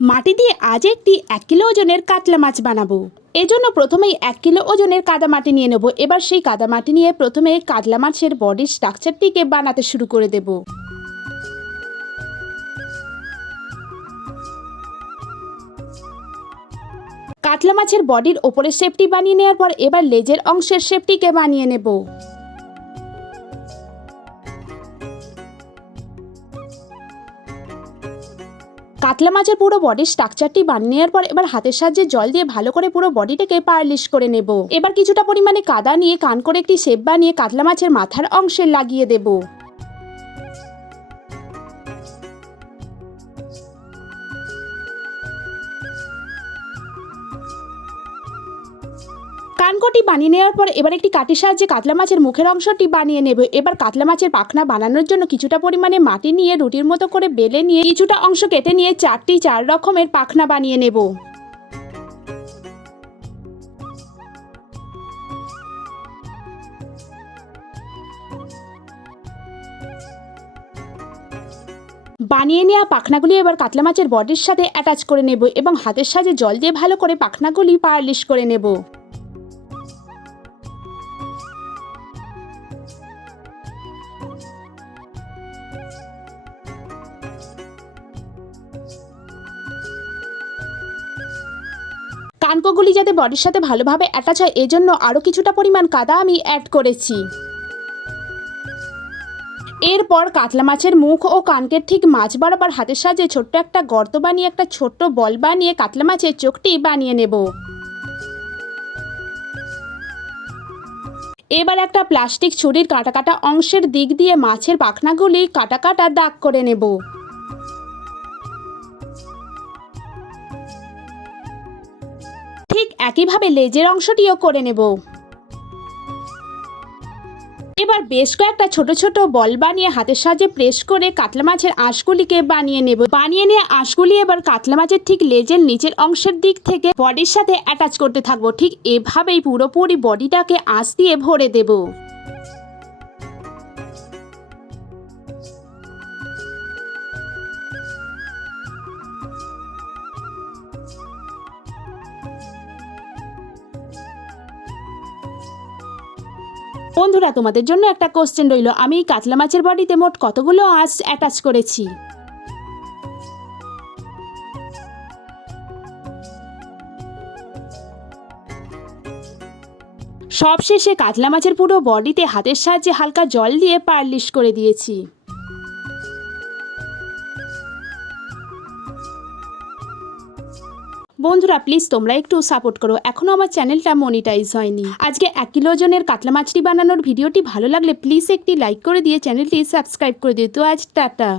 মাটি দিয়ে আজ একটি এক কিলো ওজনের কাতলা মাছ বানাবো। এজন্য প্রথমেই এক কিলো ওজনের কাদা মাটি নিয়ে নেব। এবার সেই কাদা মাটি নিয়ে প্রথমে কাতলা মাছের বডির স্ট্রাকচারটিকে বানাতে শুরু করে দেব। কাতলা মাছের বডির ওপরের শেপটি বানিয়ে নেওয়ার পর এবার লেজের অংশের শেপটিকে বানিয়ে নেব। কাতলা মাছের পুরো বডির স্ট্রাকচারটি বানিয়ে নেওয়ার পর এবার হাতের সাহায্যে জল দিয়ে ভালো করে পুরো বডিটাকে পারলিশ করে নেব। এবার কিছুটা পরিমাণে কাদা নিয়ে কান করে একটি শেপ বানিয়ে কাতলা মাছের মাথার অংশে লাগিয়ে দেব। কানকটি বানিয়ে নেওয়ার পর এবার একটি কাঠির সাহায্যে কাতলা মাছের মুখের অংশটি বানিয়ে নেব। এবার কাতলা মাছের পাখনা বানানোর জন্য কিছুটা পরিমাণে মাটি নিয়ে রুটির মতো করে বেলে নিয়ে কিছুটা অংশ কেটে নিয়ে চারটি চার রকমের পাখনা বানিয়ে নেব। বানিয়ে নেওয়া পাখনাগুলি এবার কাতলা মাছের বডির সাথে অ্যাটাচ করে নেব এবং হাতের সাহায্যে জল দিয়ে ভালো করে পাখনাগুলি পারলিশ করে নেব। কানকোগুলি যাতে বডির সাথে ভালোভাবে অ্যাটাচ হয়, এজন্য আরও কিছুটা পরিমাণ কাদা আমি অ্যাড করেছি। এরপর কাতলা মাছের মুখ ও কানকের ঠিক মাছ বরাবর হাতের সাহায্যে ছোট্ট একটা গর্ত বানিয়ে, একটা ছোট্ট বল বানিয়ে কাতলা মাছের চোখটি বানিয়ে নেব। এবার একটা প্লাস্টিক ছুরির কাটা কাটা অংশের দিক দিয়ে মাছের পাখনাগুলি কাটা কাটা দাগ করে নেব। ঠিক একইভাবে লেজের অংশটিও করে নেব। এবার বেশ কয়েকটা ছোট ছোট বল বানিয়ে হাতের সাহায্যে প্রেস করে কাতলা মাছের আঁশগুলিকে বানিয়ে নেব। বানিয়ে নিয়ে আঁশগুলি এবার কাতলা মাছের ঠিক লেজের নিচের অংশের দিক থেকে বডির সাথে অ্যাটাচ করতে থাকব। ঠিক এভাবেই পুরোপুরি বডিটাকে আঁশ দিয়ে ভরে দেব। বন্ধুরা, তোমাদের জন্য একটা কোশ্চেন রইল। আমি কাতলা মাছের বডিতে মোট কতগুলো আঁচ অ্যাটাচ করেছি? সবশেষে কাতলা মাছের পুরো বডিতে হাতের সাহায্যে হালকা জল দিয়ে পারলিশ করে দিয়েছি। বন্ধুরা প্লিজ তোমরা একটু সাপোর্ট করো। এখনও আমার চ্যানেলটা মনিটাইজ হয়নি। আজকে এক কিলো ওজনের কাতলা মাছটি বানানোর ভিডিওটি ভালো লাগলে প্লিজ একটি লাইক করে দিয়ে চ্যানেলটি সাবস্ক্রাইব করে দিও। তো আজ টাটা।